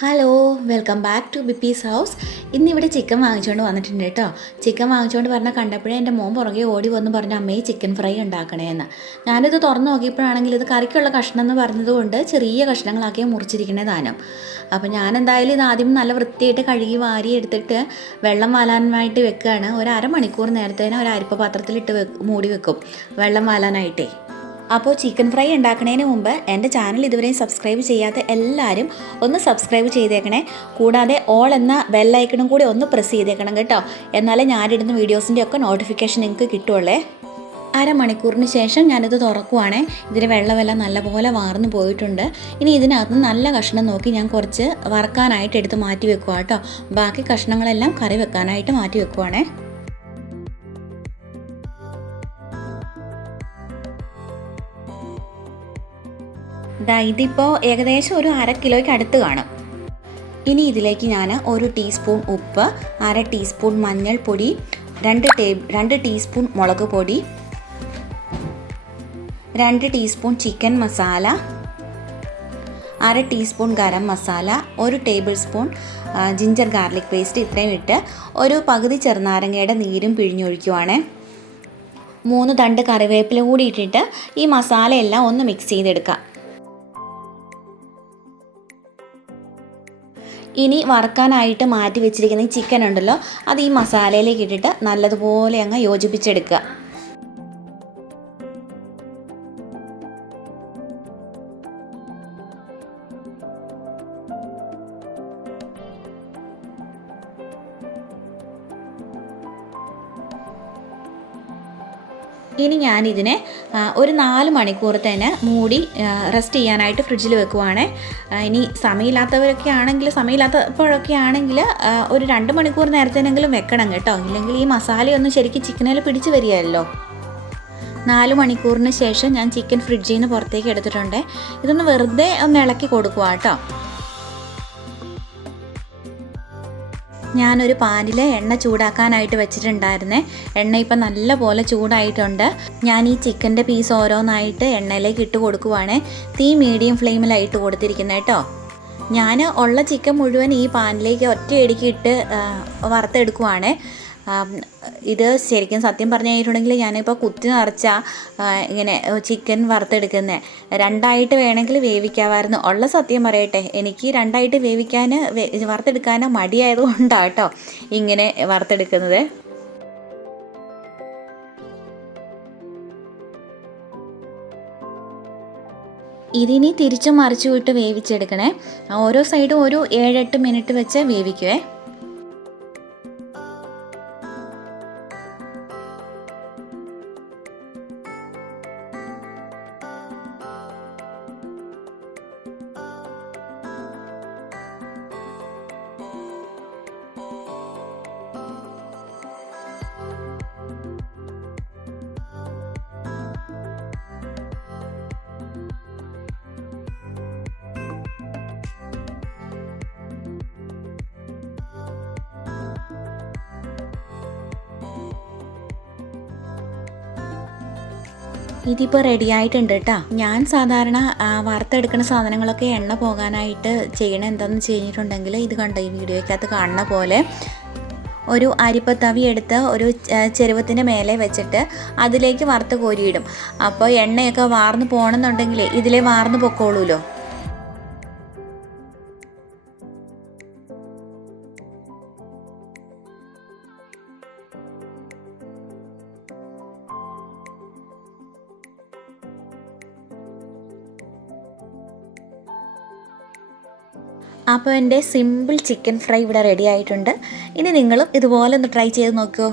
Hello, welcome back to ബിപ്പീസ് house. ഇന്നിവിടെ chicken വാങ്ങിച്ചുകൊണ്ട് വന്നിട്ടുണ്ട് കേട്ടോ. ചിക്കൻ വാങ്ങിച്ചുകൊണ്ട് പറഞ്ഞാൽ കണ്ടപ്പോഴേ എൻ്റെ മോൻ പുറകെ ഓടി വന്ന് പറഞ്ഞു, അമ്മയെ ചിക്കൻ ഫ്രൈ ഉണ്ടാക്കണേന്ന്. ഞാനിത് തുറന്ന് നോക്കിയപ്പോഴാണെങ്കിൽ ഇത് കറിക്കുള്ള കഷ്ണം എന്ന് പറഞ്ഞതുകൊണ്ട് ചെറിയ കഷ്ണങ്ങളാക്കി മുറിച്ചിരിക്കണേ താനും. അപ്പോൾ ഞാൻ എന്തായാലും ഇത് ആദ്യം നല്ല വൃത്തിയായിട്ട് കഴുകി വാരി എടുത്തിട്ട് വെള്ളം വാലാനായിട്ട് വെക്കുകയാണ്. ഒരു അരമണിക്കൂർ നേരത്തേന് ഒരു അരിപ്പ പാത്രത്തിലിട്ട് മൂടി വെക്കും വെള്ളം വാലാനായിട്ടേ. അപ്പോൾ ചിക്കൻ ഫ്രൈ ഉണ്ടാക്കുന്നതിന് മുമ്പ് എൻ്റെ ചാനൽ ഇതുവരെയും സബ്സ്ക്രൈബ് ചെയ്യാത്ത എല്ലാവരും ഒന്ന് സബ്സ്ക്രൈബ് ചെയ്തേക്കണേ. കൂടാതെ ഓൾ എന്ന ബെല്ലൈക്കണും കൂടി ഒന്ന് പ്രസ് ചെയ്തേക്കണം കേട്ടോ. എന്നാലേ ഞാനിടുന്ന വീഡിയോസിൻ്റെ ഒക്കെ നോട്ടിഫിക്കേഷൻ നിങ്ങൾക്ക് കിട്ടുള്ളേ. അരമണിക്കൂറിന് ശേഷം ഞാനിത് തുറക്കുവാണേ. ഇതിന് വെള്ളമെല്ലാം നല്ലപോലെ വാർന്നു പോയിട്ടുണ്ട്. ഇനി ഇതിനകത്ത് നല്ല കഷ്ണം നോക്കി ഞാൻ കുറച്ച് വറക്കാനായിട്ട് എടുത്ത് മാറ്റി വെക്കുക കേട്ടോ. ബാക്കി കഷ്ണങ്ങളെല്ലാം കറി വെക്കാനായിട്ട് മാറ്റി വെക്കുവാണേ. ഇതിപ്പോൾ ഏകദേശം ഒരു 1/2 കിലോയ്ക്ക് അടുത്ത് കാണും. ഇനി ഇതിലേക്ക് ഞാൻ 1 ടീസ്പൂൺ ഉപ്പ്, 1/2 ടീസ്പൂൺ മഞ്ഞൾപ്പൊടി, 2 ടീസ്പൂൺ മുളക് പൊടി, 2 teaspoon chicken masala, 1/2 teaspoon garam masala, 1 table spoon ginger garlic paste, ഇത്രയും ഇട്ട് ഒരു പകുതി ചെറുനാരങ്ങയുടെ നീരും പിഴിഞ്ഞൊഴിക്കുവാണ്. 3 തണ്ട് കറിവേപ്പില കൂടി ഇട്ടിട്ട് ഈ മസാലയെല്ലാം ഒന്ന് മിക്സ് ചെയ്തെടുക്കാം. ഇനി വറക്കാനായിട്ട് മാറ്റി വെച്ചിരിക്കുന്ന ഈ ചിക്കൻ ഉണ്ടല്ലോ, അത് ഈ മസാലയിലേക്ക് ഇട്ടിട്ട് നല്ലതുപോലെ അങ്ങ് യോജിപ്പിച്ചെടുക്കുക. ഇനി ഞാനിതിനെ ഒരു 4 മണിക്കൂർ തന്നെ മൂടി റെസ്റ്റ് ചെയ്യാനായിട്ട് ഫ്രിഡ്ജിൽ വെക്കുവാണ്. ഇനി സമയമില്ലാത്തപ്പോഴൊക്കെ ആണെങ്കിൽ ഒരു 2 മണിക്കൂർ നേരത്തേനെങ്കിലും വെക്കണം കേട്ടോ. ഇല്ലെങ്കിൽ ഈ മസാലയൊന്നും ശരിക്കും ചിക്കനിൽ പിടിച്ച് വരികയല്ലോ. 4 മണിക്കൂറിന് ശേഷം ഞാൻ ചിക്കൻ ഫ്രിഡ്ജിൽ നിന്ന് പുറത്തേക്ക് എടുത്തിട്ടുണ്ട്. ഇതൊന്ന് വെറുതെ ഒന്ന് ഇളക്കി കൊടുക്കുക കേട്ടോ. ഞാനൊരു പാനിൽ എണ്ണ ചൂടാക്കാനായിട്ട് വെച്ചിട്ടുണ്ടായിരുന്നേ. എണ്ണ ഇപ്പം നല്ല പോലെ ചൂടായിട്ടുണ്ട്. ഞാൻ ഈ ചിക്കൻ്റെ പീസ് ഓരോന്നായിട്ട് എണ്ണയിലേക്ക് ഇട്ട് കൊടുക്കുവാണ്. തീ മീഡിയം ഫ്ലെയിമിലായിട്ട് കൊടുത്തിരിക്കുന്നത് കേട്ടോ. ഞാൻ ഉള്ള ചിക്കൻ മുഴുവൻ ഈ പാനിലേക്ക് ഒറ്റയടിക്ക് ഇട്ട് വറുത്തെടുക്കുവാണ്. ഇത് ശരിക്കും സത്യം പറഞ്ഞു കഴിഞ്ഞിട്ടുണ്ടെങ്കിൽ ഞാനിപ്പോൾ കുത്തി നിറച്ച ഇങ്ങനെ ചിക്കൻ വറുത്തെടുക്കുന്നത്. 2ആയിട്ട് വേണമെങ്കിൽ വേവിക്കാമായിരുന്നു. ഉള്ള സത്യം പറയട്ടെ, എനിക്ക് 2ആയിട്ട് വറുത്തെടുക്കാൻ മടിയായതുകൊണ്ടാണ് കേട്ടോ ഇങ്ങനെ വറുത്തെടുക്കുന്നത്. ഇതിനി തിരിച്ചും മറിച്ചു വിട്ട് വേവിച്ചെടുക്കണേ. ഓരോ സൈഡും ഒരു 7-8 മിനിറ്റ് വെച്ച് വേവിക്കുവേ. ഇതിപ്പോൾ റെഡി ആയിട്ടുണ്ട് കേട്ടോ. ഞാൻ സാധാരണ വറുത്തെടുക്കുന്ന സാധനങ്ങളൊക്കെ എണ്ണ പോകാനായിട്ട് ചെയ്യണ എന്താണെന്ന് ചെയ്തിട്ടുണ്ടെങ്കിൽ ഇത് കണ്ടോ, ഈ വീഡിയോയ്ക്കകത്ത് കാണുന്ന പോലെ ഒരു അരിപ്പത്തവി എടുത്ത് ഒരു ചെരുവത്തിൻ്റെ മേലെ വെച്ചിട്ട് അതിലേക്ക് വറുത്ത് കോരിയിടും. അപ്പോൾ എണ്ണയൊക്കെ വാർന്ന് പോകണമെന്നുണ്ടെങ്കിൽ ഇതിലേ വാർന്ന് പൊക്കോളൂല്ലോ. അപ്പോൾ എൻ്റെ സിമ്പിൾ ചിക്കൻ ഫ്രൈ ഇവിടെ റെഡി ആയിട്ടുണ്ട്. ഇനി നിങ്ങളും ഇതുപോലെ ഒന്ന് ട്രൈ ചെയ്ത് നോക്കുമോ.